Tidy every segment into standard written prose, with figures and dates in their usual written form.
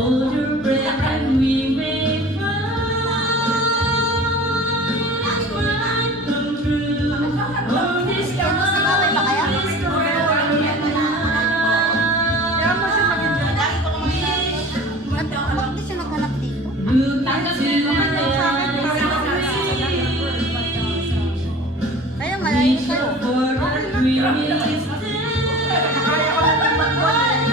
Hold your breath and we may find what come true. Oh, this love is forever. Kaya mo siya maging dyan. Bakit di siya naghanap dito? Look into the Kaya eyes. malayo Reach kayo. for the dream is Kaya ko lang mag-buwan eh.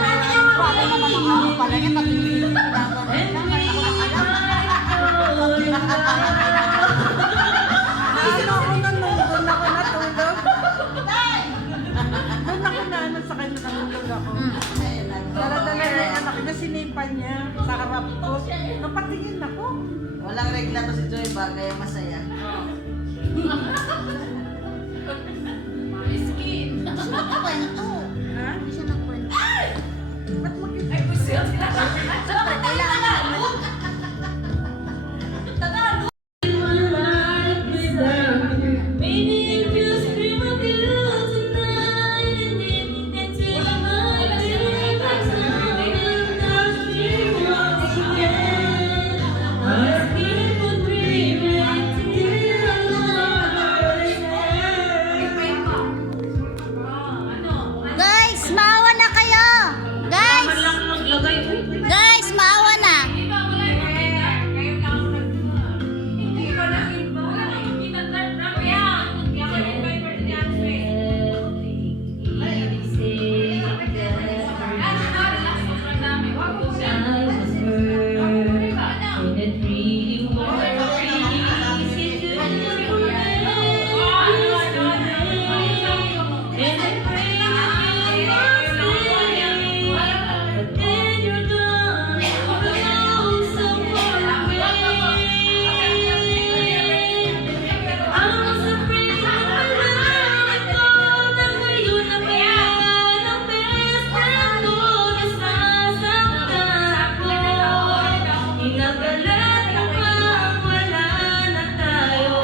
Paano naman ang ako pala niya pag hindi lang and lang. we Kaya ako lang alam. all in love. Kasi ako doon ako natulog. Doon ako na ano sa kanya natulog ako. Dala-dala na yung anak niya, sinipan niya sa harap ko. Napatingin ako. Walang regla to si Joy ba, kaya masaya. Kwento. Ha? Hindi siya nagkwento. Ba't mag- Siyempre, kailangan mo. My life without you. Maybe if you scream of you tonight and into my dreams, and touch me once again. Our people dreaming till tomorrow's end. Guys, maawa na kayo. Guys, guys, maawa na. Inagalan mo bang wala na tayo?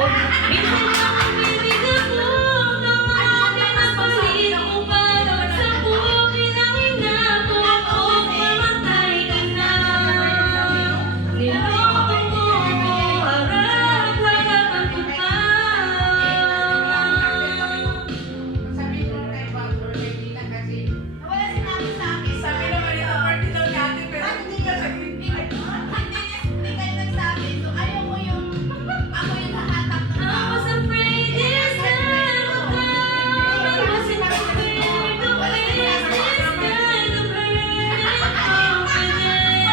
Minsan lang ang bibig ako, tawagin na palit mo ba? Sa buhay ng ina ko, o mamatay ka na. Niloko mo, harap harapan ko pa. I was afraid this time would come. I was afraid to face this kind of hurt and confidence.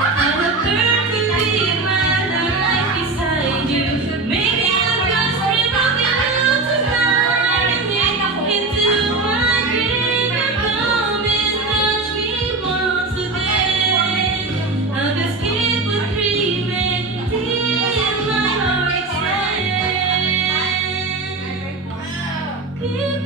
I would learn to live my life beside you. Maybe I'll just dream of you tonight and into my dream and come and touch me once again. I'll just keep on dreaming till my heart's end. Keep